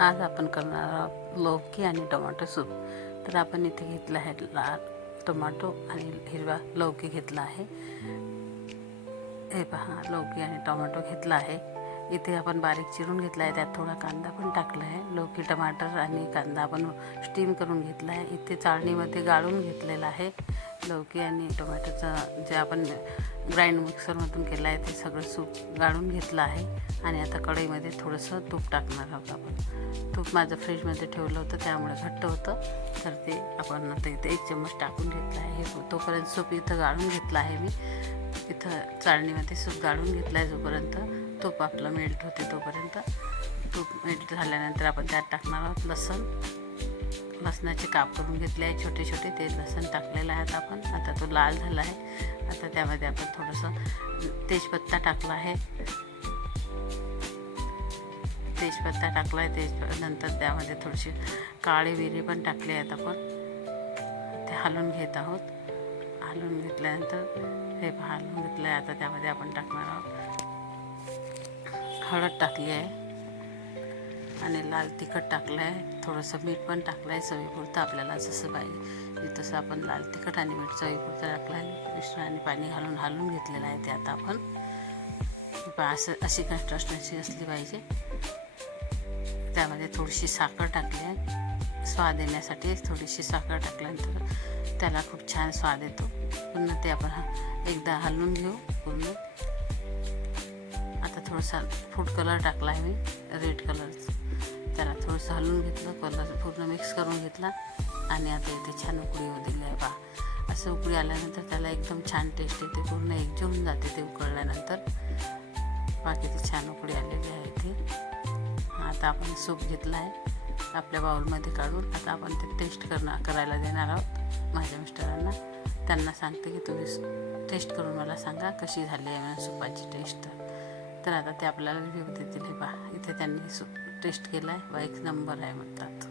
आज आपण करणार आहोत लौकी आणि टोमॅटो सूप. तर आपण इथे घेतला आहे लाल टोमॅटो आणि हिरवा लौकी घेतला आहे. हे पहा, लौकी आणि टोमॅटो घेतला आहे. इथे आपण बारीक चिरून घेतला आहे. त्यात थोडा कांदा पण टाकला आहे. लौकी, टमाटर आणि कांदा आपण स्टीम करून घेतला आहे. इथे चाळणीमध्ये गाळून घेतलेला आहे. लौकी आणि टोमॅटोचं जे आपण ग्राइंड मिक्सरमधून केलं आहे ते सगळं सूप गाळून घेतलं आहे. आणि आता कढईमध्ये थोडंसं तूप टाकणार आहोत आपण. तूप माझं फ्रीजमध्ये ठेवलं होतं, त्यामुळे घट्ट होतं. तर ते आपण आता इथे 1 चम्मच टाकून घेतलं आहे. तोपर्यंत सूप इथं गाळून घेतला आहे मी. इथं चाळणीमध्ये सूप गाळून घेतला आहे. जोपर्यंत तूप आपलं मेल्ट होते तोपर्यंत. तूप मेल्ट झाल्यानंतर आपण त्यात टाकणार आहोत लसणाचे काप करून घेतले आहे छोटे छोटे. ते लसण टाकलेलं आहे आपण. आता तो लाल झाला आहे. आता त्यामध्ये आपण थोडंसं तेजपत्ता टाकला आहे. तेजपत्ता टाकला आहे. नंतर त्यामध्ये थोडीशी काळी मिरी पण टाकली आहेत आपण. ते हलवून घेत आहोत. हलवून घेतल्यानंतर हलवून घेतलं आहे. आता त्यामध्ये आपण टाकणार आहोत हळद टाकली आहे आणि लाल तिखट टाकलं आहे. थोडंसं मीठ पण टाकलं आहे चवीपुरतं. आपल्याला जसं पाहिजे तसं आपण लाल तिखट आणि मीठ चवीपुरतं टाकलं आहे. मिश्रण पाणी घालून हलवून घेतलेलं आहे. ते आता आपण अशी कन्सिस्टन्सी असली पाहिजे. त्यामध्ये थोडीशी साखर टाकली आहे. स्वाद येण्यासाठी थोडीशी साखर टाकल्यानंतर त्याला खूप छान स्वाद येतो. पुन्हा ते आपण एकदा हलवून घेऊ पूर्ण. आता थोडासा फूड कलर टाकला आहे मी, रेड कलरचं. त्याला थोडंसं हलवून घेतलं, कलर पूर्ण मिक्स करून घेतला आणि आता इथे छान उकळी येऊ दिली आहे पहा. असं उकळी आल्यानंतर त्याला एकदम छान टेस्ट येते. पूर्ण एकजीव होऊन जाते ते उकळल्यानंतर. पहा किती छान उकळी आलेली आहे इथे. आता आपण सूप घेतला आहे आपल्या बाउलमध्ये काढून. आता आपण ते टेस्ट करायला देणार आहोत माझ्या मिस्टरांना. त्यांना सांगते की तुम्ही टेस्ट करून मला सांगा कशी झाली आहे म्हणून सूपाची टेस्ट. तर आता ते आपल्याला रिव्ह्यू देतील. हे पहा, इथे त्यांनी सूप टेस्ट केला आहे. 1 नंबर आहे म्हणतात.